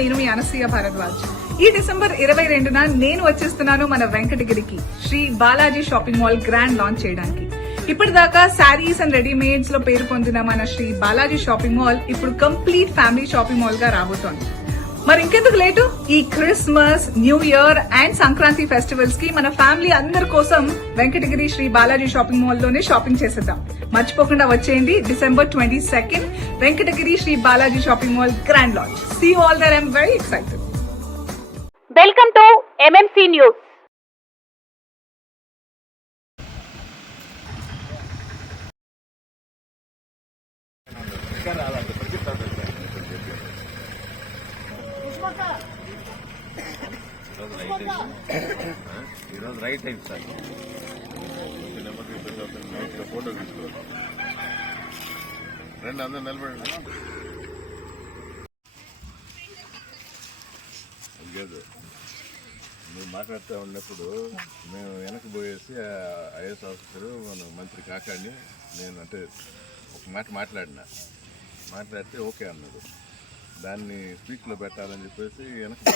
నేను మీ అనసూయ భారద్వాజ్. ఈ డిసెంబర్ 22న నేను వచ్చేస్తున్నాను మన వెంకటగిరికి Sri Balaji shopping mall grand launch చేయడానికి. ఇప్పటిదాకా శారీస్ అండ్ రెడీమేడ్స్ లో పేరు పొందిన మన శ్రీ బాలాజీ షాపింగ్ మాల్ ఇప్పుడు కంప్లీట్ ఫ్యామిలీ షాపింగ్ మాల్ గా రాబోతోంది. మరి ఇంకెందుకు లేటు, ఈ Christmas, new year and Sankranti festivals కి మన ఫ్యామిలీ అందరి కోసం వెంకటగిరి శ్రీ బాలాజీ షాపింగ్ మాల్ లోనే షాపింగ్ చేసేద్దాం. మర్చిపోకుండా వచ్చేయండి December 22 Venkatagiri Sri Balaji shopping mall grand launch. See you all there. I am very excited. Welcome to MMC news. ఈరోజు రైట్ టైం సార్. ఫోటో తీసుకోవాలి. రండి అందరూ నిలబడండి. లేదు, మీరు మాట్లాడుతూ ఉన్నప్పుడు మేము వెనక్కి పోయేసి ఐఏఎస్ ఆఫీసరు మన మంత్రి కాకాని నేను అంటే ఒక మాట మాట్లాడితే ఓకే అన్నాడు. దాన్ని స్పీచ్లో పెట్టాలని చెప్పేసి వెనక్కి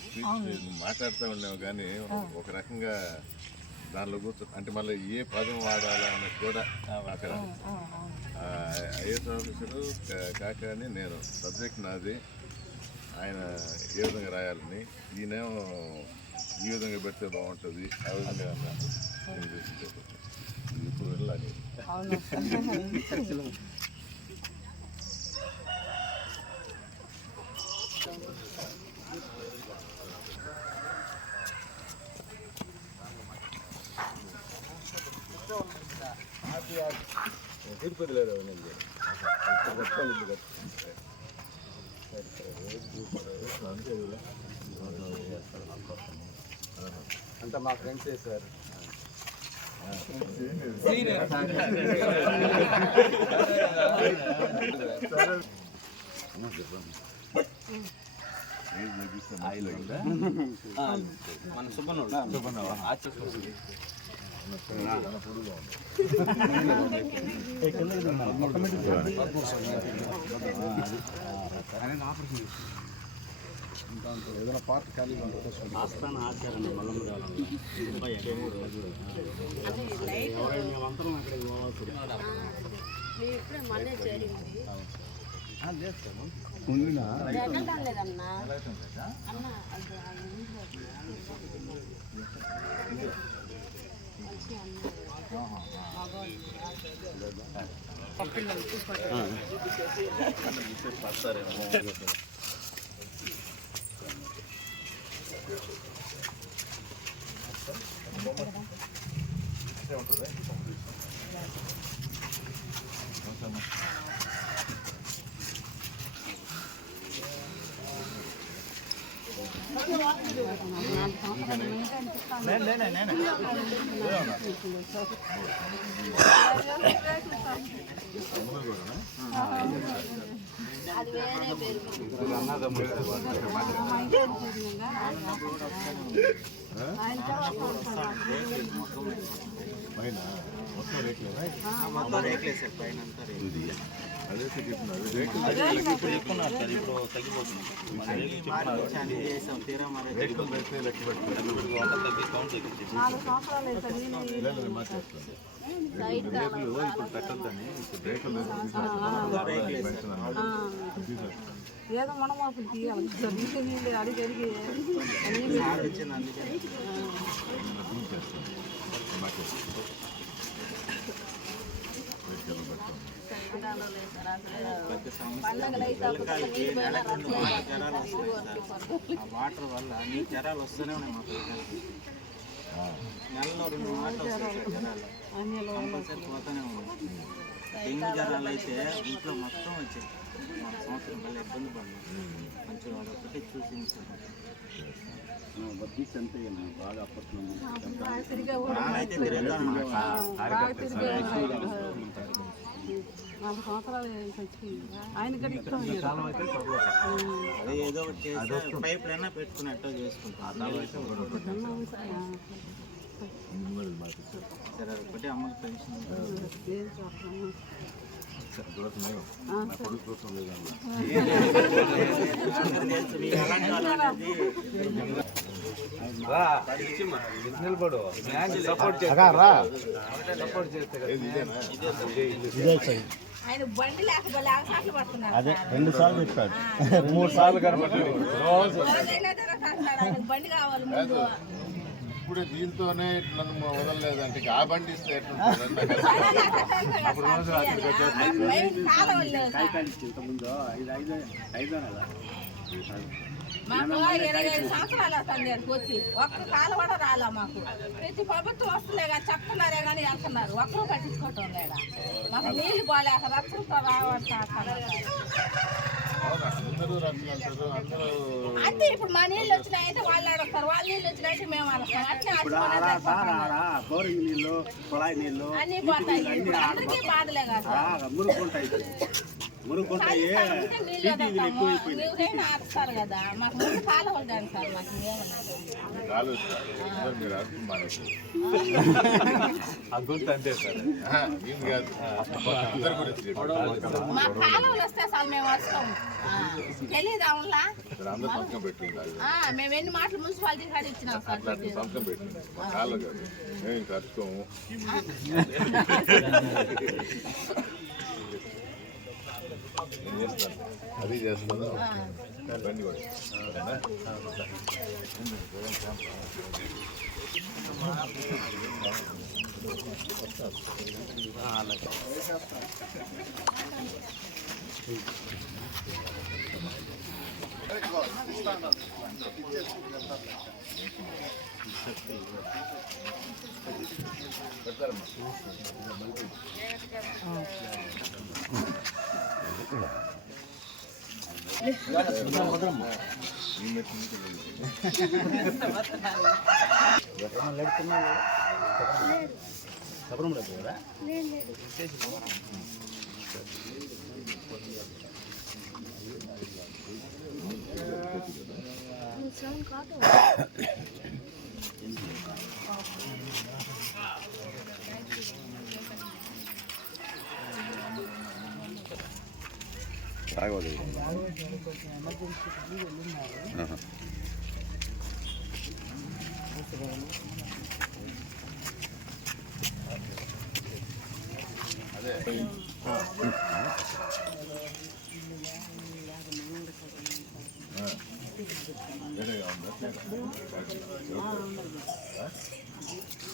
స్పీచ్ మాట్లాడుతూ ఉన్నాము, కానీ ఒక రకంగా దానిలో కూర్చో అంటే మళ్ళీ ఏ పదం వాడాలన్నది కూడా అక్కడ ఐఏఎస్ ఆఫీసరు కాకాని నేను సబ్జెక్ట్ నాది, ఆయన ఏ విధంగా రాయాలని, ఈయనేమో ఈ విధంగా పెడితే బాగుంటుంది ఆ విధంగా ఇప్పుడు వెళ్ళాలి. తిరుపతిలో అంతా మా ఫ్రెండ్సే సార్. మన సుబ్బన్నోడు ఏదైనా పార్ట్ ఖాళీగా ఏదో మనం అప్పుడు తీయాలి అడిగి వాటర్ వల్ల నీ జ్వరాలు వస్తూనే ఉన్నాయి. మాకు నెలలో 2 మాటలు వస్తాయి జ్వరాలు, కంపల్సరీ పోతూనే ఉన్నాయి. డెంగ్యూ జ్వరాలు అయితే ఇంట్లో మొత్తం వచ్చాయి. మన సంవత్సరం మళ్ళీ ఇబ్బంది పడలేదు. మంచిగా అదొకటి చూసి బద్దీస్ అంతే బాగా అప్పట్లో అయితే తిరుగుతాను. 4 సంవత్సరాలు ఆయన అదే ఏదో ఒకటి చేసి పైప్ అయినా పెట్టుకున్నట్టు చేసుకుంటాం. సరే ఒకటి అమ్మకి పెన్షన్ నా కొడుకు చూస్తాం లేదన్నా ఎలాంటి వాళ్ళు అనేది ఏది ఇదేనా ఆయన బండి లేకపోతే సార్లు పడుతున్నారు అదే 2 సార్లు చెప్పాడు 3 సార్లు కనబడ్డాడు రోజు ఆయనకు బండి కావాలి ముందు. ఇప్పుడు దీంతోనే నన్ను వదలలేదంటే ఆ బండి ఇస్తే ఎట్లుంటుంది అప్పుడు రోజు అక్కడికి వచ్చేసి ఆయన కాలం లేదు. మాకు 25 సంవత్సరాలు వస్తుంది అక్కడికి వచ్చి ఒక్క కాలం కూడా రాలా మాకు. ప్రతి ప్రభుత్వం వస్తుందే కానీ చెప్తున్నారే కానీ వెళ్తున్నారు, ఒక్కరు పట్టించుకోవటం లేదా. మాకు నీళ్లు పోలేక రక్షణతో రావట్లేదు. అందరూ రద్దు అంటారు అందరూ అంతే ఇప్పుడు మా నీళ్ళు వచ్చినాయంటే వాళ్ళు ఆడొస్తారు, వాళ్ళ నీళ్ళు వచ్చినాయంటే మేము ఆడొస్తాం. అట్లా బోరింగ్ నీళ్ళు కుళాయి నీళ్ళు అన్ని పోతాయి. ఇప్పుడు అందరికీ బాధలే కదా. మురుగుంటాయి నీళ్ళైనా ఆడుస్తారు కదా. మాకు ముందు కాలం ఉంటాను సార్, మాకు కాలు అందరూ మీరు అర్థం మానేసి అంతే సార్ నేను కాదు అందరి గురించి చెప్పాను. మా కాలువలు వస్తే సార్ మేము వస్తాం. తెలీదు అవునులా అందరూ సంతకం పెట్టింది మేము ఎన్ని మాటలు మున్సిపాలిటీ కాడ ఇచ్చినాం సార్. అట్లా సంతకం పెట్టింది మా కాళ్ళు కాదు మేము ఖర్చుకోము నేను చేస్తాను అది చేస్తాను బండి కూడా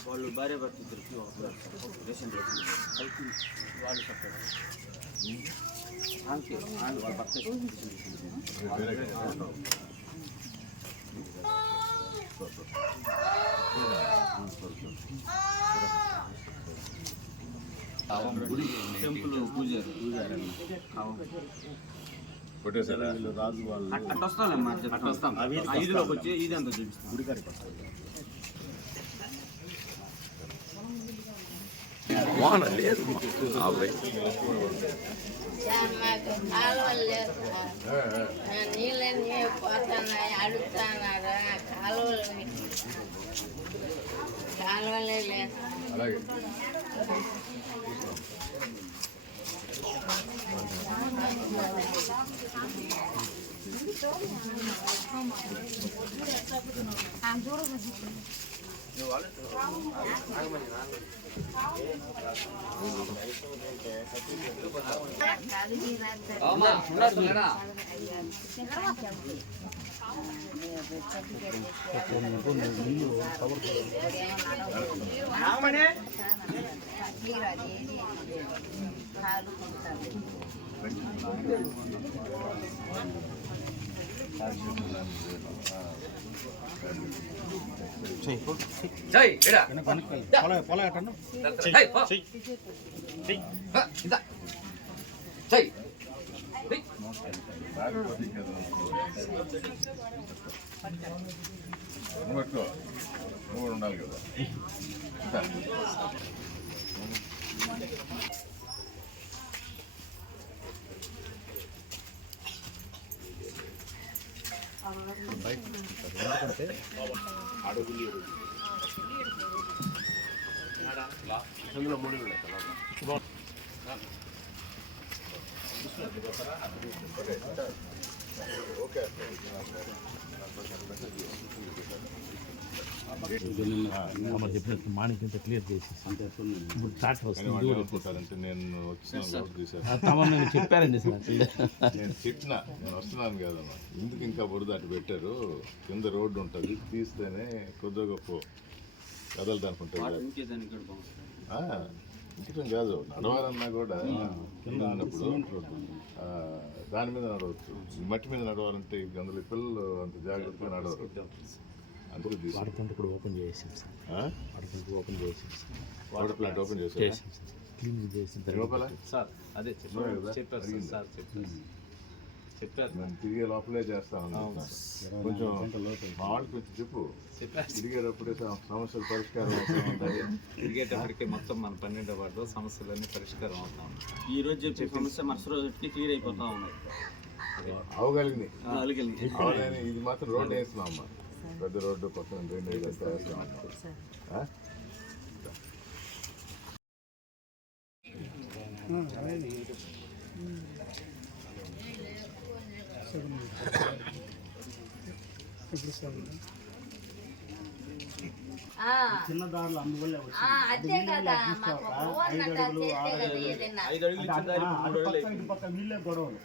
వాళ్ళు భార్య భర్త ఇద్దరికి రేషన్ వాళ్ళు సపరేట్ అంతే వాళ్ళ భర్త టెంపుల్ పూజారు కొట్టేసారా రాజు వాళ్ళు అట్ట వస్తానమ్మా అట్ట వస్తాం ఐదులోకి వచ్చి ఇది అంతా చూపిస్తాం గుడికాడికి వస్తాడు నీళ్ళని పోతున్నాయి, అడుగుతున్నారు. కాలువలే లేదు. అలాగే నువ్వు నువ్వు ఉండాలి కదా ఎందుకంటే అడుగులు అందులో 3 ఉన్నాయి. ఓకే చెప్పినట్టు మాణిక్యంతో క్లియర్ చేసి ఇప్పుడు ట్రాక్టర్ వస్తుంది అంటే నేను వచ్చినాను తీసాను తమను చెప్పారండి సార్ నేను చెప్పిన నేను వస్తున్నాను కదమ్మా ఎందుకు ఇంకా బురద అటు పెట్టారు కింద రోడ్డు ఉంటుంది తీస్తేనే కొద్దిగా గొప్ప కదలడానికి ఉంటుంది ఇంకటం కాదు నడవాలన్నా కూడా కింద ఉన్నప్పుడు దాని మీద నడవచ్చు మట్టి మీద నడవాలంటే అందులో పిల్లలు అంత జాగ్రత్తగా నడవరు అందులో వాటర్ కూడా ఓపెన్ చేసాం సార్ వాటర్ ఓపెన్ చేసాం సార్ వాటర్ ప్లాంట్ ఓపెన్ చేశారు క్లీన్ చేసిన లోపల సార్ అదే చెప్పారు సార్ చెప్పారు నేను తిరిగే లోపలే చేస్తాను కొంచెం మా వాళ్ళకి కొంచెం చెప్పు తిరిగేటప్పుడే సమస్యలు పరిష్కారం అవుతూ ఉంటాయి తిరిగేటప్పటికి మొత్తం మన 12వ వార్డులో సమస్యలన్నీ పరిష్కారం అవుతా ఉన్నాయి. ఈ రోజు చెప్పే సమస్య మరుసటి రోజుకి క్లియర్ అయిపోతా ఉన్నాయి. అవగలిగింది అవలేని ఇది మాత్రం రోడ్డు వేస్తున్నాం అమ్మా పెద్ద రోడ్డు పక్కన డ్రైనేజ్ అంతా వేస్తున్నాం చిన్న దారిలో అందువల్ల అదే కదా మాకు ఏదైనా 5 అడుగులు ఇచ్చిన దారి 3 అడుగులు ఇటు పక్క వీళ్ళే గొడవలు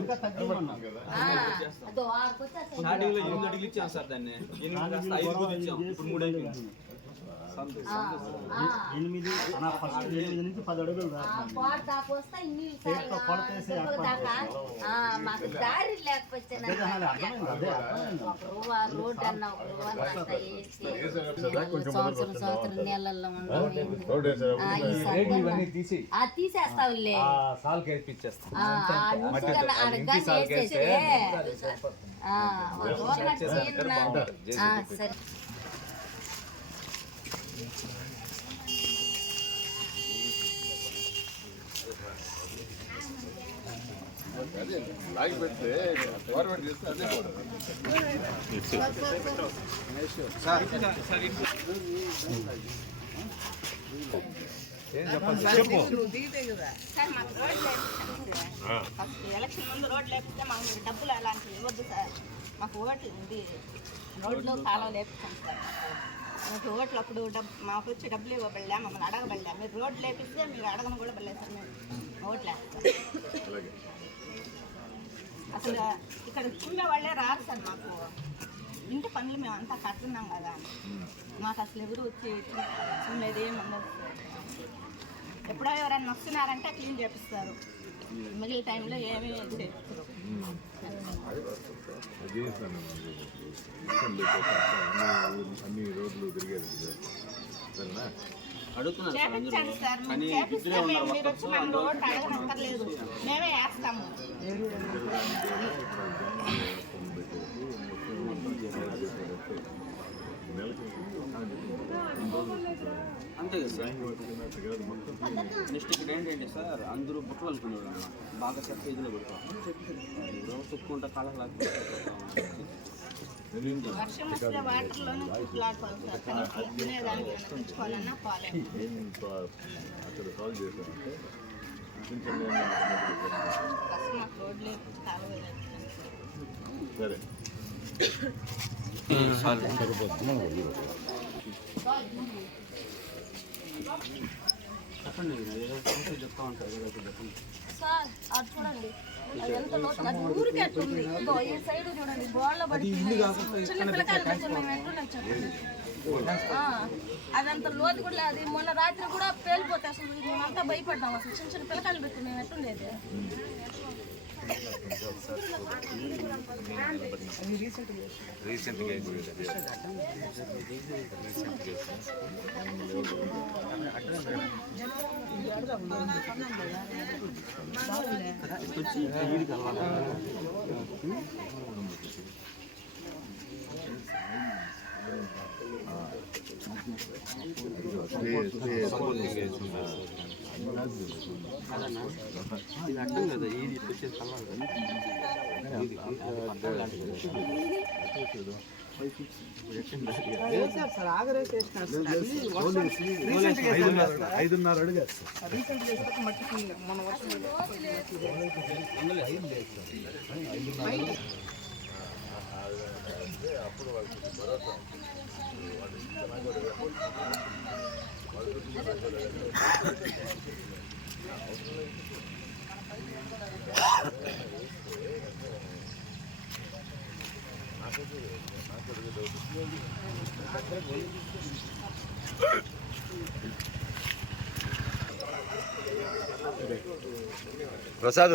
ఇంకా తగ్గిమన్నాం కదా అదో ఆడుకొచ్చేసి స్టార్టింగ్ లో 8 అడుగులు ఇచ్చాం సార్ దాన్ని 8 ఇచ్చాం ఇప్పుడు 3 అయిపోయింది. 8 ఫస్ట్ 8 నుంచి 10 అడుగులు పాట దాకొస్తా ఇన్ని మాకు దారి లేకపోతే రోడ్ అన్న సంవత్సరం నీళ్ళల్లో తీసేస్తావులే సరే అదే లాగి పెడితే గవర్నమెంట్ చేస్తే అదే కూడా సార్ మాకు రోడ్ ఫస్ట్ ఎలక్షన్ ముందు రోడ్ లేకపోతే మాకు డబ్బులు అలాంటివి ఇవ్వద్దు సార్ మాకు ఓట్లు ఉంది రోడ్లు కాలువ లేపుతాం సార్ మాకు ఓట్లు అప్పుడు మాకు వచ్చి డబ్బులు ఇవ్వబడలే మమ్మల్ని అడగబడలే మీరు రోడ్లు లేపిస్తే మీరు అడగను కూడా పడలేదు సార్ మేము ఓట్లు వేస్తాం అసలు ఇక్కడ చుమ్మే వాళ్ళే రారు సార్ మాకు ఇంటి పనులు మేము అంతా కట్టున్నాం కదా మాకు అసలు ఎవరు వచ్చి చుమ్మేది ఏమి ఉండదు ఎప్పుడో ఎవరైనా వస్తున్నారంటే క్లీన్ చేపిస్తారు మిగిలిన టైంలో ఏమీ చేస్తారు అన్ని రోడ్లు తిరిగేది సరేనా చేపించండి సార్ మీరు చేపిస్తే మీరు వచ్చి మన రోడ్డు అడగనక్కర్లేదు మేమే వేస్తాము అంతే కదా సార్. నెక్స్ట్ ఇక్కడ ఏంటంటే సార్ అందరూ బుట్టలు అనుకునేవాళ్ళు బాగా చెత్త ఇదిలో పెడతాం తుక్కుంటా కాళ్ళ వర్షం వస్తే వాటర్లోనే చూపులాడుకోవాలి సార్ తినేదానికి తెచ్చుకోవాలన్నా పోలే అక్కడ సాల్వ్ చేశామంటే ఫస్ట్ మాకు రోడ్లు కాలువ సరే చెప్తా ఉంటారు సార్ అది చూడండి అది ఎంత లోతు అది ఊరికే అట్టుంది ఇదో ఈ సైడ్ చూడండి గోళ్ళ పడి చిన్న పిల్లకాయలు కొంచెం మేము ఎట్లున్నాం చెప్పండి అదంత లోతు కూడా లేదు మొన్న రాత్రి కూడా పేలిపోతే అసలు మేమంతా భయపడ్డాం అసలు చిన్న చిన్న పిల్లకాయలు పెట్టి మేము ఎట్టుండేది ఇది అర్థం కదా ఇది వచ్చేది వేసారు సార్, ఆగరేసి వేసినారు సార్. అన్ని వర్షం 5.5 అడుగు రీసెంట్ చేసినట్టు మట్టికి మన వర్షం అప్పుడు వాళ్ళకి భరోసా వాళ్ళు ఇష్టంగా కూడా ప్రసాద్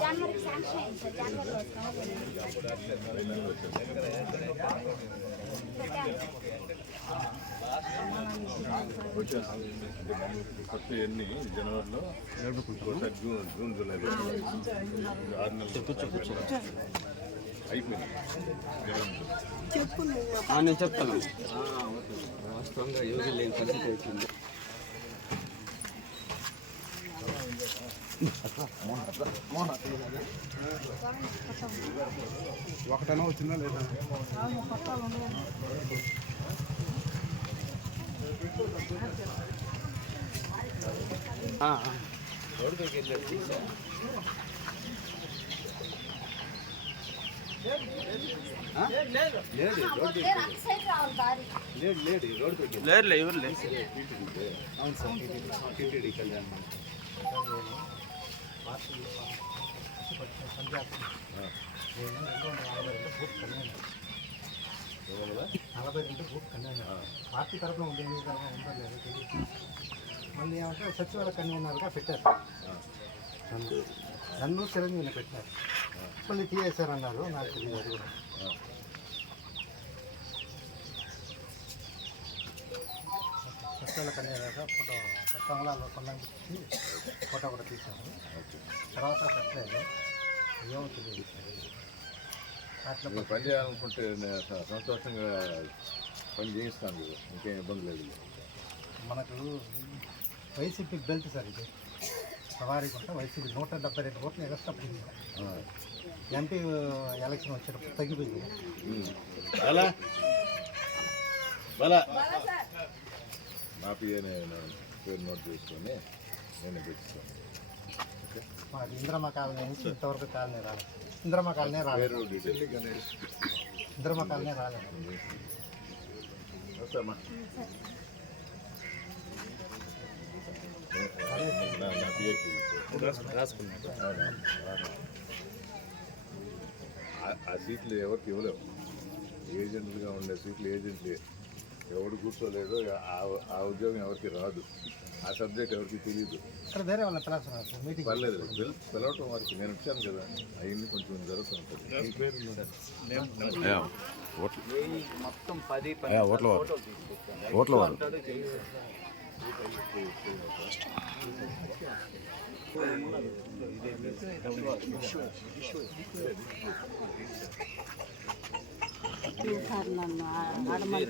జనవరికి శాంక్షన్ అయింది సార్. ఫస్ట్ ఎన్ని జనవరిలో ఇంకోసారి జూన్ జూలై 6 నెలలు అయిపోయింది. నేను చెప్తాను. వాస్తవంగా యోగి లేని పరిస్థితి అవుతుంది. ఒకటైనా వచ్చిందా లేదా? లేదులే ఎవరు లేదు. అవును సార్, టీటీడీ కళ్యాణ్ పార్టీ తరఫున ఉంది, ఎన్ని తరఫున ఉందో లేదో తెలియదు. మళ్ళీ ఏమంటే సచివాలయ కన్వీనర్గా పెట్టారు. నన్ను చిరంజీవిని పెట్టారు. మళ్ళీ తీసేశారు అన్నారు. నాకు తెలియదు అది కూడా. సచివాలయ కన్వీనర్గా ఫోటో బంగ్లాలో కొనడానికి ఫోటో కూడా తీశారు. తర్వాత పెట్టలేదు, ఏమో తెలియదు. అట్లా మీరు పని చేయాలనుకుంటే నేను సంతోషంగా పని చేయిస్తాను కదా, ఇంకేం ఇబ్బంది లేదు. మనకు వైసీపీ బెల్ట్ సార్ ఇది. సవారీకుంటే వైసీపీ 172 ఓట్లు ఎగస్ట్రా పోయింది. ఎంపీ ఎలక్షన్ వచ్చేటప్పుడు తగ్గిపోయింది. నా పిఏ నేను పేరు నోట్ చేసుకొని నేను పెట్టిస్తాను. మాకు ఇంద్రమ్మ కాలనీ నుంచి ఇంతవరకు కాలనీ రాలేదు. ఇంద్రమ్మ కాలనీ రాలేదు. ఇంద్రమ్మ కాలనీ రాలేదు. వస్తామా? నా పిఏకి ఆ సీట్లు ఎవరికి ఇవ్వలేవు. ఏజెంట్లుగా ఉండే సీట్లు ఏజెంట్లు ఎవడు కూర్చోలేదు. ఆ ఉద్యోగం ఎవరికి రాదు. ఆ సబ్జెక్ట్ ఎవరికి తెలియదు. ఇక్కడ వేరే వాళ్ళ పిలుస్తున్నారు మీటింగ్. పర్లేదు, పిలవటం వారికి నేను వచ్చాను కదా, అవన్నీ కొంచెం జరుగుతుంటుంది. మొత్తం 10 ఓట్ల వారు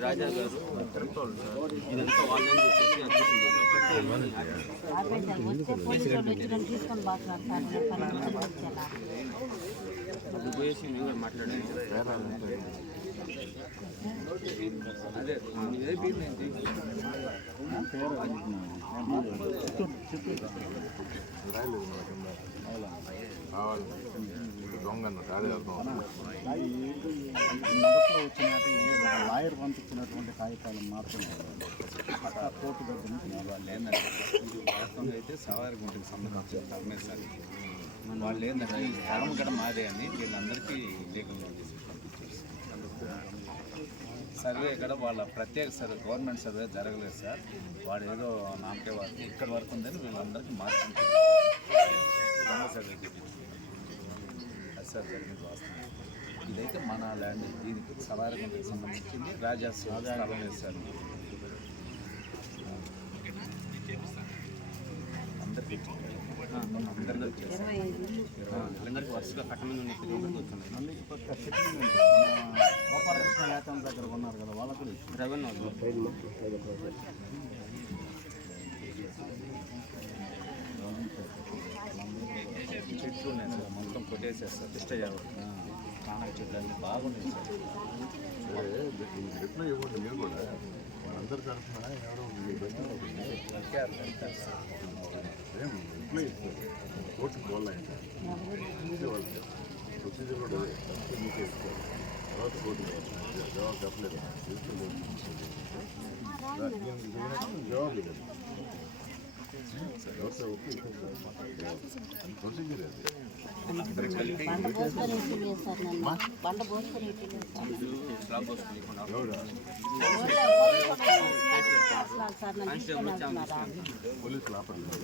రాజా గారు ఇదంతా వాళ్ళని అది పోయేసి మేము కూడా మాట్లాడాను. అదే కావాలి దొంగను అదే అర్థం. మొదట్లో వచ్చినట్టు లాయర్ పంపించినటువంటి కాగితాలు మాత్రమే కోర్టు దగ్గర నుంచి వాళ్ళు ఏంటంటే వాస్తవంగా అయితే సవారి గుంటకి సంబంధించిన ధర్మేశాలు వాళ్ళు ఏంటంటే ఈ స్థలం కూడా మాదే అని వీళ్ళందరికీ లీగల్ నోటీస్ పంపించేస్తారు. సర్వే ఇక్కడ వాళ్ళ ప్రత్యేక సర్వే గవర్నమెంట్ సర్వే జరగలేదు సార్. వాడు ఏదో నామకే వరకు ఇక్కడ వరకు ఉందని వీళ్ళందరికీ మార్పు సర్వే జరిగింది వాస్తవం. ఇదైతే మన ల్యాండ్, ఇది సవారగుంటకి సంబంధించింది. రాజా స్థలం వేశారు. అందరికీ అందరికీ వరుసగా కట్టమని వస్తున్నాయి. మళ్ళీ కొత్త సెటిల్మెంట్ మన గోపాలకృష్ణ యాత్ర దగ్గర ఉన్నారు కదా, వాళ్ళకు కూడా ఇచ్చింది. రెవెన్యూ చెట్లు ఉన్నాయి సార్, మొత్తం కొట్టేసేస్తారు. ఇష్టజాలు కానా చెట్లు అన్నీ బాగున్నాయి సార్. రిప్లై ఇవ్వండి మీరు కూడా. వాళ్ళందరి తరఫున ఎవరో రిప్లై ఇస్తారు. కోర్టు పోవాలంటే వాళ్ళకి ప్రొసీజర్ కూడా మీకే ఇస్తారు. తర్వాత కోర్టు జవాబు చెప్పలేదు. జవాబు లేదు. ప్రొసీజర్ అది. పోలీసులు ఆపలేదు.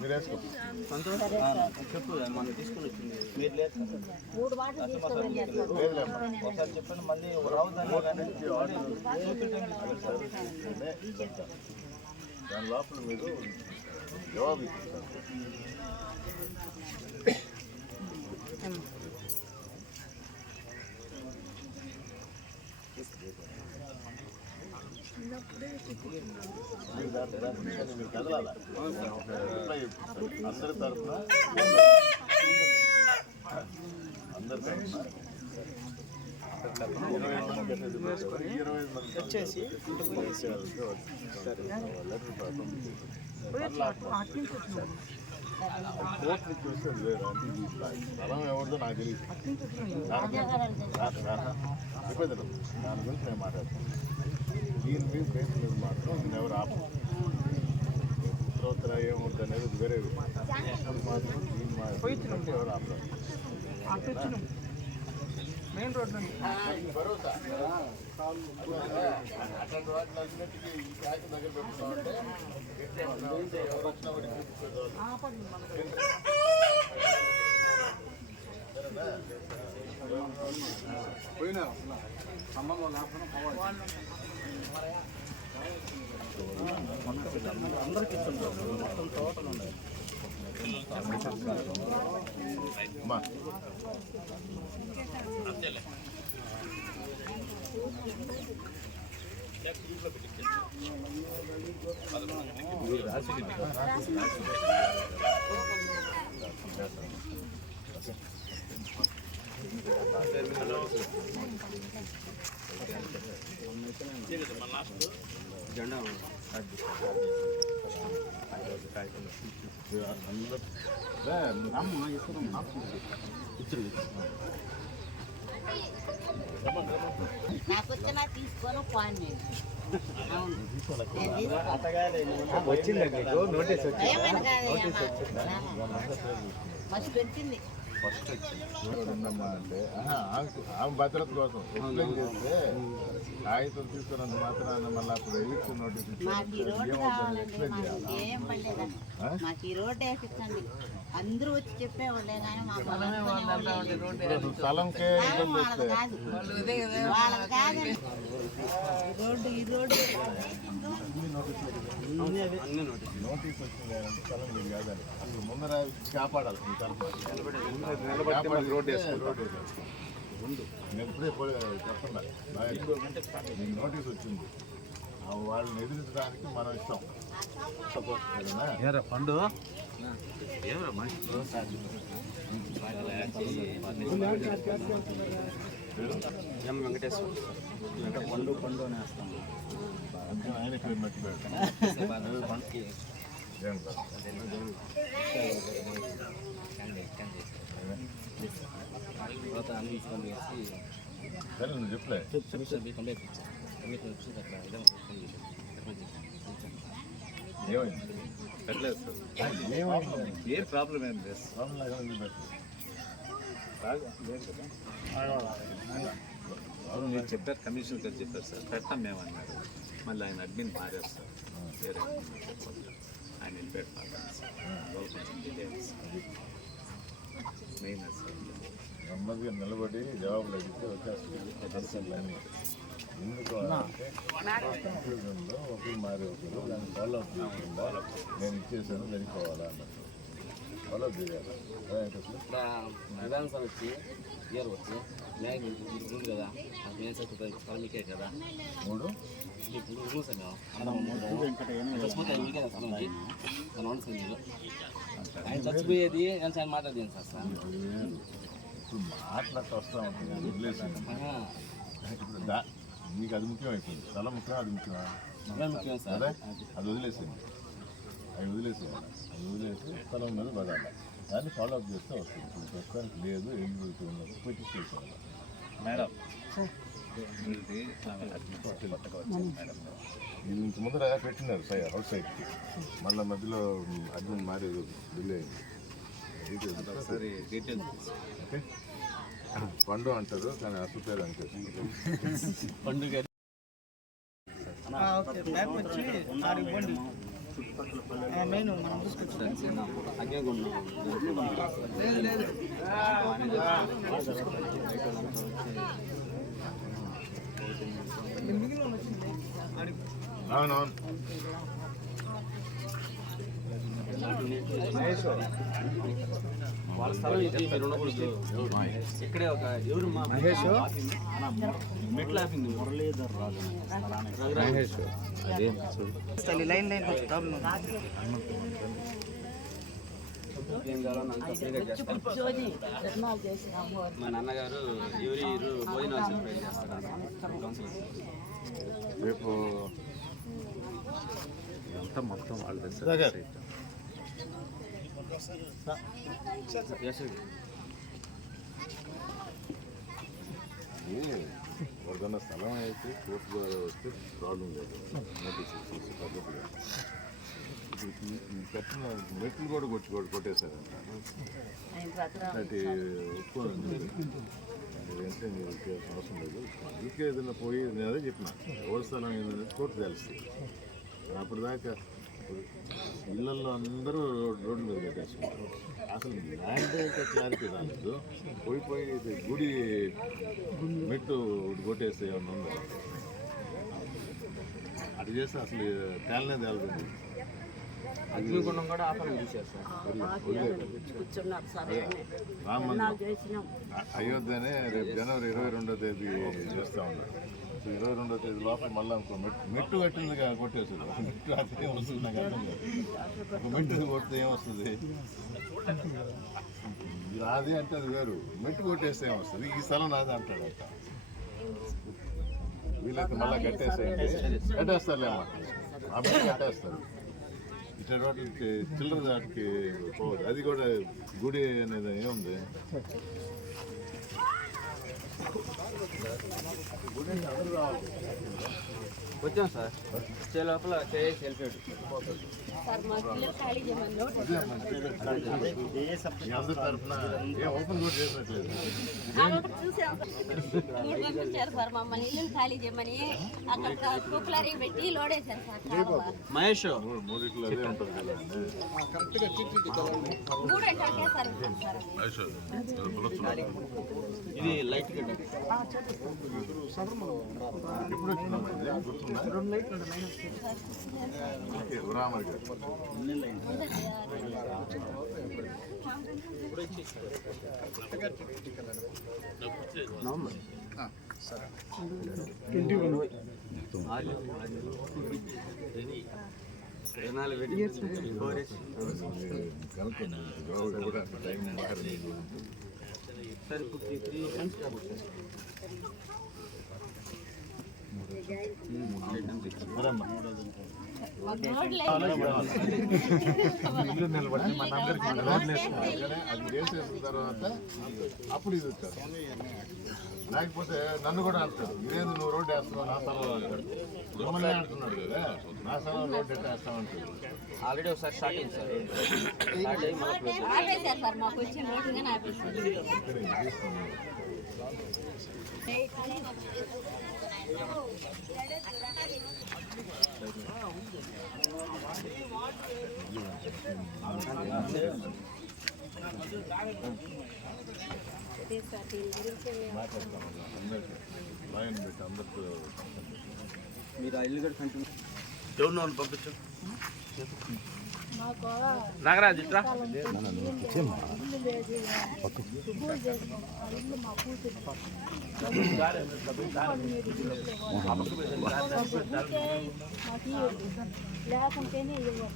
మీరు వేసుకో. చెప్పు మనం తీసుకుని వచ్చింది మీరు లేదు ఒకసారి చెప్పండి. మళ్ళీ దాని లోపల మీరు జవాబు ఇస్తారు. మీరు కదలాలా? అందరి తరఫున అందరి తరఫున 25 మంది వచ్చేసి కోర్టు చూస్తే స్థలం ఎవరిదో నాకు తెలియదు. చెప్పేది దాని గురించి నేను మాట్లాడుతాను. దీని మీద కేసు మీద మాత్రం నేను ఎవరు ఆపను. ఉత్తరోత్తర ఏముంది అనేది వేరే మాత్రం దీన్ని ఎవరు ఆపరు. మెయిన్ రోడ్ భరోసా అట్లాంటి వాటిని వచ్చినట్టుగా ఈ ప్యాక్ దగ్గర పెట్టుకుంటే ఎవరు వచ్చినా పోయినా సంబంధం లేకుండా పోవాలి. అందరికీ మొత్తం తోటలు ఉన్నాయి. జెండా నాకు వచ్చినా తీసుకొని పోయి వచ్చిందండి నోటీస్ ఫస్ట్ పెట్టింది. ఫస్ట్ ఉందమ్మా అంటే ఆమె భద్రత కోసం ఎక్స్ప్లెయిన్ చేస్తే కాగితం తీసుకున్నంత మాత్రాన మళ్ళీ అప్పుడు ఎవిక్షన్ నోటీస్ మాకు ఈ రోడ్డు కావాలండి, మాకు ఏం పడలేదా, మాకు ఈ రోడ్డు వేపించండి. అందరూ వచ్చి చెప్పేవాళ్ళే కానీ మాకు స్థలంకే ఇబ్బంది వస్తే వాళ్ళకి కాదండి. ఈ రోడ్డు నోటీస్ వచ్చింది స్థలం ఇది కాదని అసలు ముందర కాపాడాలి ఈ స్థలం రోడ్ వేసాను. నేను ఎప్పుడే చెప్తున్నా మీకు నోటీస్ వచ్చింది, వాళ్ళని ఎదిరించడానికి మనం ఇస్తాం సపోర్ట్ పండు వెంకటేశ్వర పండు పండు అని వేస్తాం. ఆయన పేరు మర్చిపోయాడు. సరే నువ్వు చెప్పలే ఏమైంది పెట్టలేదు సార్. ఏ ప్రాబ్లం ఏం లేదు. అవును మీరు చెప్పారు, కమిషనర్ గారు చెప్పారు సార్ పెట్టాం మేము అన్నారు. మళ్ళీ ఆయన అడ్మిన్ మారారు సార్. వేరే ఆయన వెళ్ళిపోయాడు కొంచెం డిలే అయింది సార్ మెయిన్ సార్ నెమ్మదిగా నిలబడి జవాబులు అడిగితే వచ్చేస్తుంది అన్నీ ఎందుకు అంటే కన్ఫ్యూజన్లో ఒకరు మారి ఒకరు దాన్ని ఫాలో అప్ చేయకుండా నేను ఇచ్చేసాను వెళ్ళిపోవాలా అన్నట్టు ఫాలో అప్ చేయాలి విధానం సార్ వచ్చి ఇయర్ వచ్చి న్యాయం ఉంది కదా నేను సార్ మీకే కదా మూడు ఇప్పుడు చూసాను ఆయన చచ్చిపోయేది ఆయన మాట్లాడేది సార్ సార్ ఇప్పుడు మాట్లాడుతూ వస్తూ ఉంటుంది అది వదిలేసాను ఇప్పుడు మీకు అది ముఖ్యం అయిపోయింది చాలా ముఖ్యం అది ముఖ్యమా ముఖ్యం సార్ అదే అది వదిలేసింది అవి వదిలేసేయాలి అది వదిలేసి స్థలం మీద పడాలి దాన్ని ఫాలో అప్ చేస్తే వస్తుంది ఇప్పుడు ప్రస్తుతానికి లేదు ఎలిజిబిలిటీ ఉన్నది పెట్టి చేసేయాలి మేడం ఇది ఇంత ముందర పెట్టినారు అవుట్ సైడ్కి మళ్ళీ మధ్యలో అడ్మిన్ మారేది డిలే అయింది ఒకసారి డీటెయిల్స్ ఓకే పండు అంటారు కానీ అసలు పేరు అంటే పండుగ అవునవును వాళ్ళ స్థలం ఇది మీరు ఉండకూడదు ఇక్కడే ఒక ఎవరు మా మహేష్ మెట్లు ఆపింది మురళీధర్ రాజు మహేష్ ఏం కావాలో అంతా ఫ్రీగా చేస్తాను మా నాన్నగారు ఎవరి భోజనాలు సరిపోయి చేస్తారు కౌన్సిలర్ రేపు ఇదంతా మొత్తం వాళ్ళదే సార్ ఎవరికన్నా స్థలం అయితే కోర్టు ద్వారా వస్తే ప్రాబ్లం లేదు నోటీస్ ఇచ్చేసి పద్ధతిగా ఇప్పుడు ఈ కట్టిన మెట్లు కూడా కొట్టేశారంట అటు ఒప్పుకోనండి వెంటనే మీరు చేయాల్సిన అవసరం లేదు ఇంకే ఏదైనా పోయి నేను అదే చెప్పిన ఎవరి స్థలం ఏంటంటే కోర్టు తెలుస్తుంది అప్పటిదాకా ఇళ్ళల్లో అందరూ రోడ్ల మీద పెట్టేసుకుంటారు అసలు ల్యాండ్ క్లారిటీ రాలేదు పోయి గుడి మెట్టు కొట్టేస్తే ఏమన్నా ఉందా అది చేస్తే అసలు తేలనే తేలుతుంది అగ్నిగుండం కూడా ఆఫర్ తీసేస్తారు రామ అయోధ్యనే రేపు జనవరి 22వ తేదీ చేస్తూ ఉన్నారు 22వ తేదీ లోపల మళ్ళీ ఇంకో మెట్టు కట్టింది కొట్టేసారు మెట్టు అదే ఏం వస్తుంది నాకు అర్థం కాదు ఒక మెట్టు కొడితే ఏమొస్తుంది నాది అంటే అది వేరు మెట్టు కొట్టేస్తే ఏమొస్తుంది ఈ స్థలం నాది అంటాడు అంట వీళ్ళైతే మళ్ళీ కట్టేస్తారులేమో ఆ మెట్టు కట్టేస్తారు ఇట్లా వాటికి చిల్లర దాటికి పోదు అది కూడా గుడి అనేది ఏముంది గుడి అందరూ రావాలి వచ్చాం సార్ వచ్చే లోపల చేసి వెళ్ళిపోయాడు మీ అందరి తరఫున ఏ ఓపెన్ కూడా చేసినట్లేదు పంపించారు సార్ మమ్మల్ని ఇల్లు ఖాళీ చేయమని అక్కడ కుక్కలరీ పెట్టి లోడేశారు సార్ మహేష్ మూడిట్లో అదే ఉంటుంది కదా మూడంటే సార్ ఇది లైట్ ఎప్పుడు వచ్చిందా గుర్తుందా రామర్ గారు కనుక్కోండి కూడా టైం మారింది సార్ ఇప్పుడు 3 ఫ్రెండ్స్ కాబట్టి ఇల్లు నిలబడి మనందరికీ రోడ్లు వేసుకున్నారు కానీ అది వేసేసిన తర్వాత అప్పుడు ఇది వచ్చారు లేకపోతే నన్ను కూడా అంటాడు ఇదేందు నువ్వు రోడ్డు వేస్తున్నావు నా స్థలంలో అంటాడు మిమ్మల్ని అంటున్నాడు కదా నా స్థలంలో రోడ్డు ఎట్లా వేస్తామంటాడు ఆల్రెడీ ఒకసారి స్టార్ట్ అయింది సార్ స్టార్ట్ అయ్యి మళ్ళీ ఆపేశారు సార్ మాకు వచ్చిన రోడ్డుగానే ఆపేశారు ఇక్కడ తీసుకున్నాను లైన్ పెట్టి అందరితో మీరు ఆ ఇల్లు కూడా కంటిన్యూ ఎవరినో పంపించు మాకు నాగరాజ్ ఇట్రా ఇల్లు లేదు శుభ్రం చేసుకో ఆ ఇల్లు మా కూతురు మాకు లేకుంటేనే ఇవ్వదు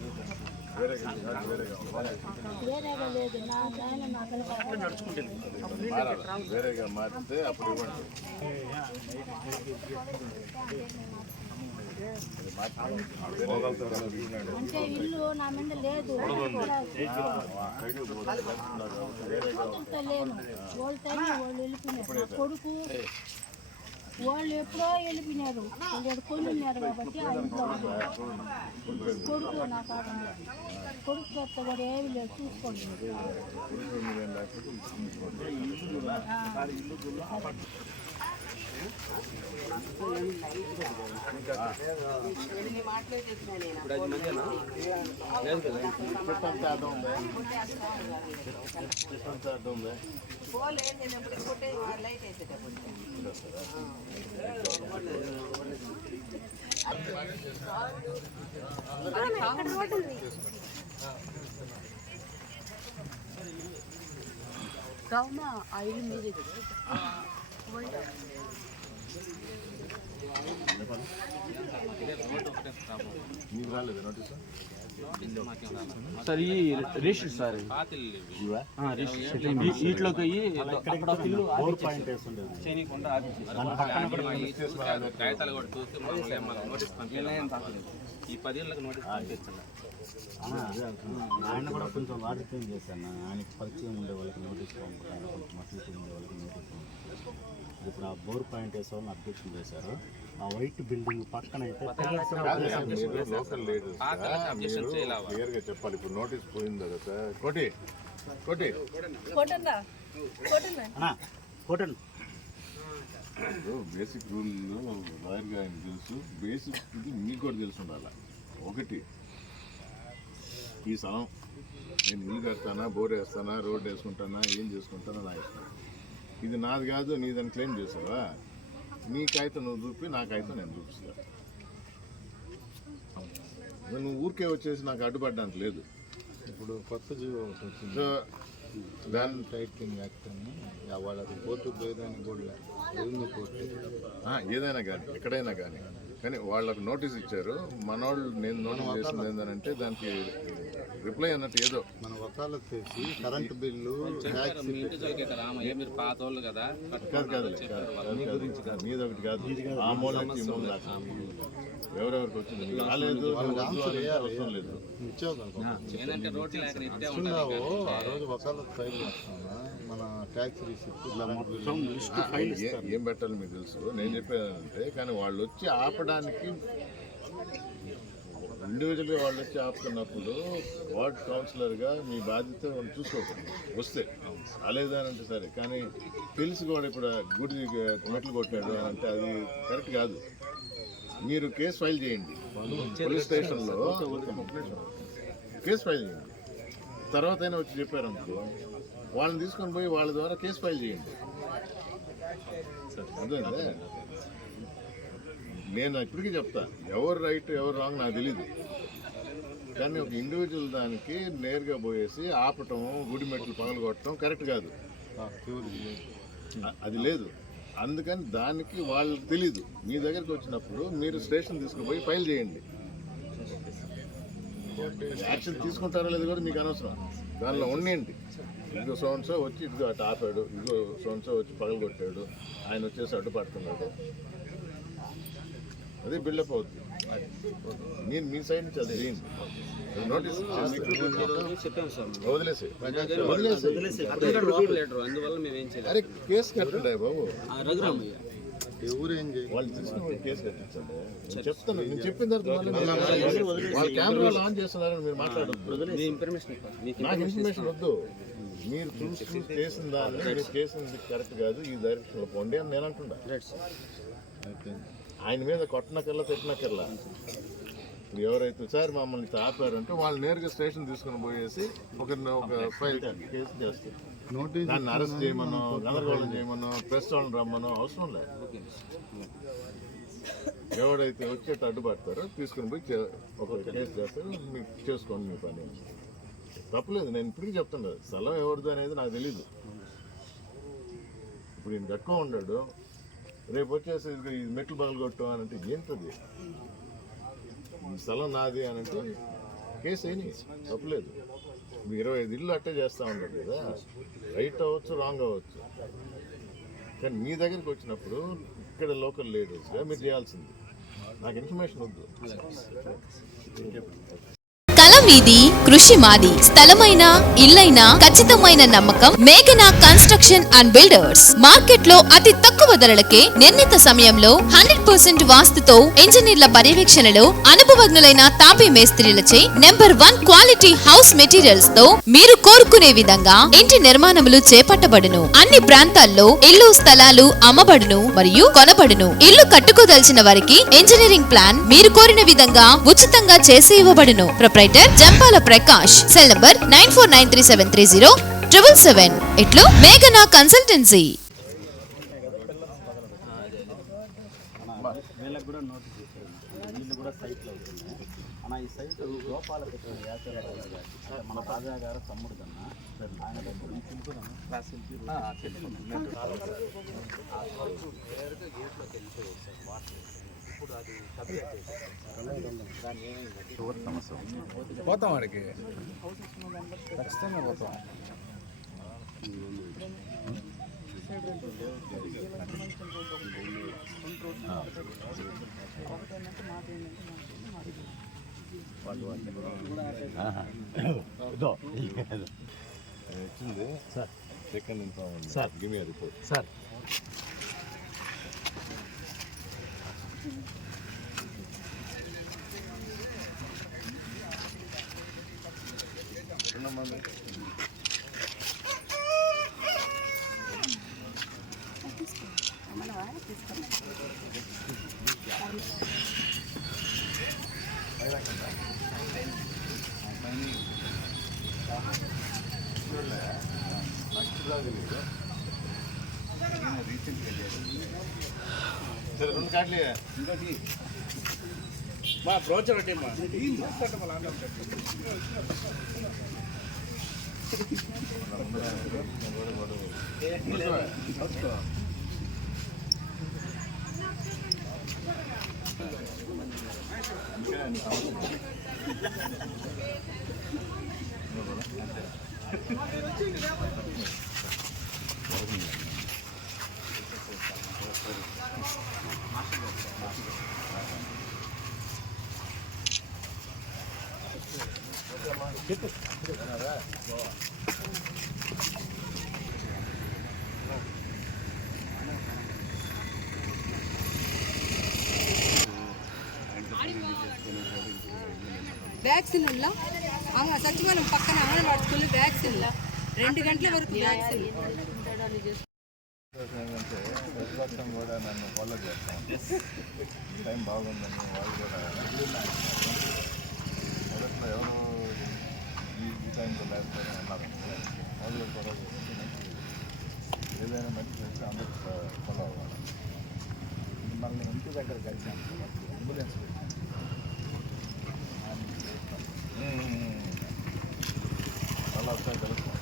వేరేగా లేదు నా ఆయన నా వేరేగా మారితే అప్పుడు ఇవ్వండి. అంటే ఇల్లు నా మీద లేదు కూతురుతో లేను వాళ్ళతోనే వాళ్ళు వెళ్ళిపోయినారు నా కొడుకు వాళ్ళు ఎప్పుడో వెళ్ళిపోయినారు వాళ్ళు కొని ఉన్నారు కాబట్టి ఆ ఇంట్లో ఉన్నారు. కొడుకు నా కాడ ఉన్నారు. కొడుకు కొత్త కూడా ఏమి లేదు చూసుకోండి ఇప్పుడు 5 మందేనా లేదు కదా చెట్టంతా అడ్డం ఉందా? చెట్టంతా అడ్డం ఉందా? పోలు వేసేటప్పుడు కొట్టే లైట్ వేసేటప్పుడు కావున ఆ ఇల్లు మీదే మీకు రాలేదు నోటీసు? సార్ ఈ రిజిస్టర్ సార్ వీటిలోకి బోర్ పాయింట్ వేసి ఉండేది చేయకుండా కాగితాలు కూడా చూస్తే నోటీస్ పంపించలేదు. ఈ 10 ఏళ్ళకి నోటీస్ పంపించండి. అదే ఆయన కూడా కొంచెం వాడితే చేశాను. ఆయనకి పరిచయం ఉండే వాళ్ళకి నోటీస్ పంపుతాను, కొంచెం మసలిటీ ఉండే వాళ్ళకి నోటీస్ పంపుతాను. ఇప్పుడు ఆ బోర్ పాయింట్ వేసే వాళ్ళని అబ్జెక్షన్ చేశారు. ఆ వైట్ బిల్డింగ్ పక్కన అయితే మీరు లోకల్ లీడర్స్ క్లియర్గా చెప్పాలి. ఇప్పుడు నోటీస్ పోయింది కదా సార్. కోటి కోటి కోటన్ బేసిక్ రూల్ లాయర్గా ఆయన తెలుసు. బేసిక్ ఇది మీకు కూడా తెలిసి ఉండాలి. ఒకటి, ఈ స్థలం నేను ఇల్లు కడతానా, బోర్ వేస్తానా, రోడ్డు వేసుకుంటానా, ఏం చేసుకుంటానా నా ఇష్టం. ఇది నాది కాదు నీదని క్లెయిమ్ చేసావా, నీ కాగితం నువ్వు చూపి, నా కాగితం నేను చూపిస్తా. నువ్వు ఊరికే వచ్చేసి నాకు అడ్డుపడడానికి లేదు. ఇప్పుడు కొత్త జీవో ఒకటి వచ్చింది, సో దాని టైటింగ్ యాక్ట్ అని. వాళ్ళకి కోర్టుకు పోయేదానికి కూడా రెవెన్యూ కోర్టు ఏదైనా కానీ ఎక్కడైనా కానీ వాళ్ళకు నోటీస్ ఇచ్చారు. మనోళ్ళు నేను నోటీస్ చేసింది ఏంటంటే దానికి రిప్లై అన్నట్టు ఏదో మన వకాలత్ చేసి కరెంటు బిల్లు మీరు పాత వాళ్ళు కదా మీద ఒకటి కాదు, ఆ మూల నుంచి ఈ మూల దాకా ఎవరెవరికి వచ్చింది నీకు రాలేదు, అవసరం లేదు. ఏంటంటే రోడ్లు లేక ఇట్టే ఆ రోజు వకాలత్ ఫైల్ చేస్తున్నా, మన ట్యాక్స్ రిసిప్ట్ ఏం పెట్టాలి మీకు తెలుసు. నేను చెప్పేదంటే కానీ వాళ్ళు వచ్చి ఆపడానికి ఇండివిజువల్గా వాళ్ళు వచ్చి ఆపుతున్నప్పుడు వార్డ్ కౌన్సిలర్గా మీ బాధ్యత వాళ్ళు చూసుకోకండి. వస్తే రాలేదానంటే సరే, కానీ తెలిసి కూడా ఇప్పుడు గుడి మెట్లు కొట్టాడు అంటే అది కరెక్ట్ కాదు. మీరు కేసు ఫైల్ చేయండి పోలీస్ స్టేషన్లో, కేసు ఫైల్ చేయండి. తర్వాత అయినా వచ్చి చెప్పారనుకో వాళ్ళని తీసుకొని పోయి వాళ్ళ ద్వారా కేసు ఫైల్ చేయండి. అదే నేను ఇప్పటికీ చెప్తా, ఎవరు రైట్ ఎవరు రాంగ్ నాకు తెలీదు, కానీ ఒక ఇండివిజువల్ దానికి నేరుగా పోయేసి ఆపటం, గుడి మెట్లు పగలగొట్టడం కరెక్ట్ కాదు. అది లేదు. అందుకని దానికి వాళ్ళకి తెలీదు. మీ దగ్గరికి వచ్చినప్పుడు మీరు స్టేషన్ తీసుకుపోయి ఫైల్ చేయండి. యాక్షన్ తీసుకుంటారో లేదు కూడా మీకు అనవసరం. దానిలో ఉండండి, ఇదిగో సోన్సో వచ్చి ఇదిగో అటు ఆపాడు, ఇదిగో సోన్సో వచ్చి పగలగొట్టాడు, ఆయన వచ్చేసి అడ్డుపడుతున్నాడు, అదే బిల్డప్ అవుతుంది. మీరు మీ సైడ్ నుంచి అది చేయండి. నోటీస్ వదిలేసి అందువల్ల మేము ఏం చేయలేదు. అరే కేసు కట్టండి బాబు, రఘురామయ్య వాళ్ళు తీసుకుని కేసు కట్టించండి. నేను చెప్తాను, నేను చెప్పిన తర్వాత వాళ్ళు కెమెరాలు ఆన్ చేస్తున్నారని మీరు మాట్లాడద్దు. నాకు ఇన్ఫర్మేషన్ వద్దు. మీరు చూసి చేసిన దాన్ని మీరు చేసింది కరెక్ట్ కాదు, ఈ డైరెక్షన్లో పోండి అని నేను అంటున్నా. ఆయన మీద కొట్టనకల్లా తిట్టనకల్లా ఇప్పుడు ఎవరైతే సార్ మమ్మల్ని ఇట్లా ఆపారంటే వాళ్ళు నేరుగా స్టేషన్ తీసుకుని పోయేసి ఒక ఫైల్ కేసు చేస్తారు. దాన్ని అరెస్ట్ చేయమనో గందరగోళం చేయమనో ప్రెస్ వాళ్ళని రమ్మనో అవసరం లేదు. ఎవడైతే వచ్చేట అడ్డుపడతారో తీసుకుని పోయి ఒక కేసు చేస్తారు. మీకు చేసుకోండి మీ పని. తప్పలేదు, నేను ఇప్పటికీ చెప్తాను. స్థలం ఎవరిది అనేది నాకు తెలీదు. ఇప్పుడు ఈయన కట్టుకో ఉన్నాడు, రేపు వచ్చేసి ఈ మెట్లు పగలగొట్టు అని అంటే ఏంటది? ఈ స్థలం నాది అని అంటే కేసు అయినా తప్పలేదు. 25 ఇళ్ళు అట్టే చేస్తూ ఉన్నాడు కదా, రైట్ అవ్వచ్చు రాంగ్ అవ్వచ్చు. కానీ మీ దగ్గరికి వచ్చినప్పుడు ఇక్కడ లోకల్ లీడర్స్గా మీరు చేయాల్సింది. నాకు ఇన్ఫర్మేషన్ వద్దు. కళ మీది, కృషి మాది. స్థలమైన ఇల్లైనా ఖచ్చితమైన నమ్మకం మేఘనా కన్స్ట్రక్షన్ అండ్ బిల్డర్స్. మార్కెట్ లో అతి తక్కువ ధరలకే నిర్ణీత సమయంలో 100% వాస్తుతో ఇంజనీర్ల పర్యవేక్షణలో అనుభవజ్ఞులైన తాపీ మేస్త్రీలచే నెంబర్ 1 క్వాలిటీ హౌస్ మెటీరియల్స్ తో మీరు కోరుకునే విధంగా ఇంటి నిర్మాణములు చేపట్టబడును. అన్ని ప్రాంతాల్లో ఇల్లు స్థలాలు అమ్మబడును మరియు కొనబడును. ఇల్లు కట్టుకోదలిచిన వారికి ఇంజనీరింగ్ ప్లాన్ మీరు కోరిన విధంగా ఉచితంగా చేసి ఇవ్వబడును. Proprietor Jampala Prakash. Cell number 9493307777. ఇట్లు మేఘనా కన్సల్టెన్సీ. వీళ్ళకి కూడా నోటీస్ ఇచ్చారు. వీళ్ళు కూడా సైట్లో అవుతున్నాయి అన్న. ఈ సైట్ గోపాలకృష్ణ మన రాజా గారు తమ్ముడు కన్నా ఆయన దగ్గర పోతాం వాడికి ఖచ్చితంగా పోతాం. వచ్చింది sir, second inform sir. Give me report sir. సరే, 2 కార్డులే. మా బ్రోచర్ అంటే మా వ్యాక్సిన్ సచివాలయం పక్కన అంగన్వాడీ స్కూల్ వ్యాక్సిన్ 2 గంటల వరకు వ్యాక్సిన్. ప్రతిపక్షం కూడా నన్ను ఫాలో చేస్తాను. టైం బాగుందని వాళ్ళు కూడా మొదట్లో ఎవరు ఈ టైంలో లేకపోతే అన్నారు. వాళ్ళు కూడా ఏదైనా మంచి చేస్తే అందరూ ఫాలో అవ్వాలి. మిమ్మల్ని ఇంటి దగ్గర కలిసాను, అంబులెన్స్ చాలా వస్తాయి కలుస్తాం.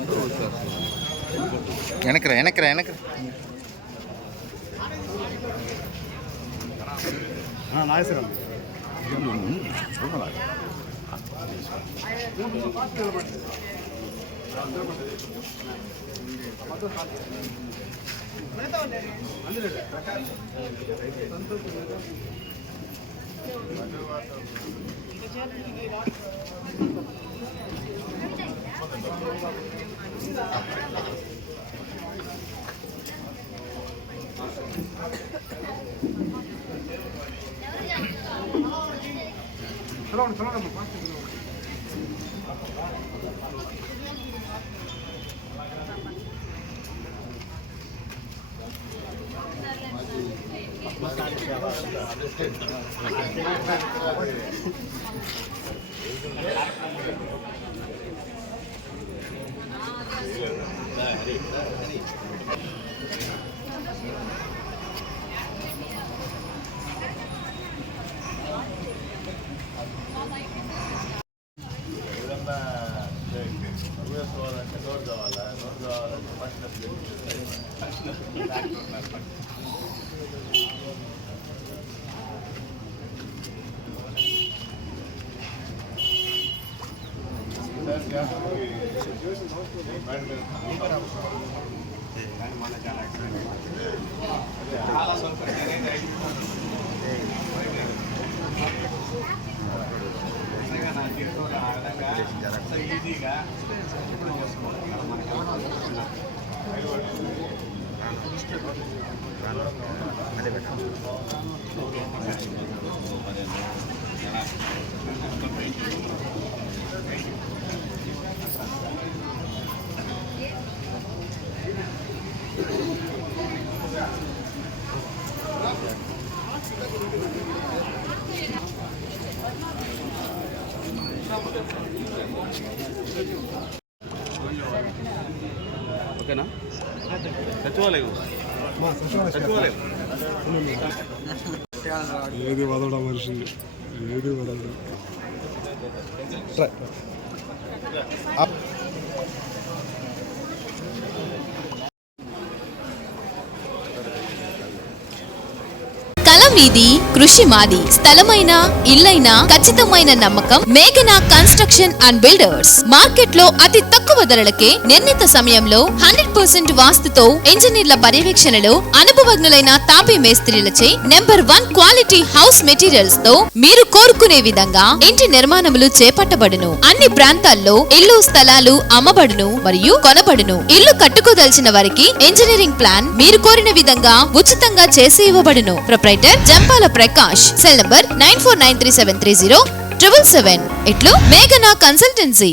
అందరూ వచ్చేస్తున్నారు. వెనకరా నాగేశ్వరం ఓకేనా సచివాలయం ఏది వదలడం మనిషి ఏది వదలడం కలం మీది కృషి మాది స్థలమైన ఇల్లైనా ఖచ్చితమైన నమ్మకం మేఘనా కన్స్ట్రక్షన్ అండ్ బిల్డర్స్ మార్కెట్ లో అతి తక్కువ ధరలకే నిర్ణీత సమయంలో 100% వాస్తుతో ఇంజనీర్ల పర్యవేక్షణలో అనుభవజ్ఞులైన తాపీ మేస్త్రీలచే నెంబర్ 1 క్వాలిటీ హౌస్ మెటీరియల్స్ తో మీరు కోరుకునే విధంగా ఇంటి నిర్మాణములు చేపట్టబడును. అన్ని ప్రాంతాల్లో ఇల్లు స్థలాలు అమ్మబడును మరియు కొనబడును. ఇల్లు కట్టుకోదలిచిన వారికి ఇంజనీరింగ్ ప్లాన్ మీరు కోరిన విధంగా ఉచితంగా చేసి ఇవ్వబడును. Proprietor Jampala Prakash. Cell number 9493730777. ఇట్లు మేఘనా కన్సల్టెన్సీ.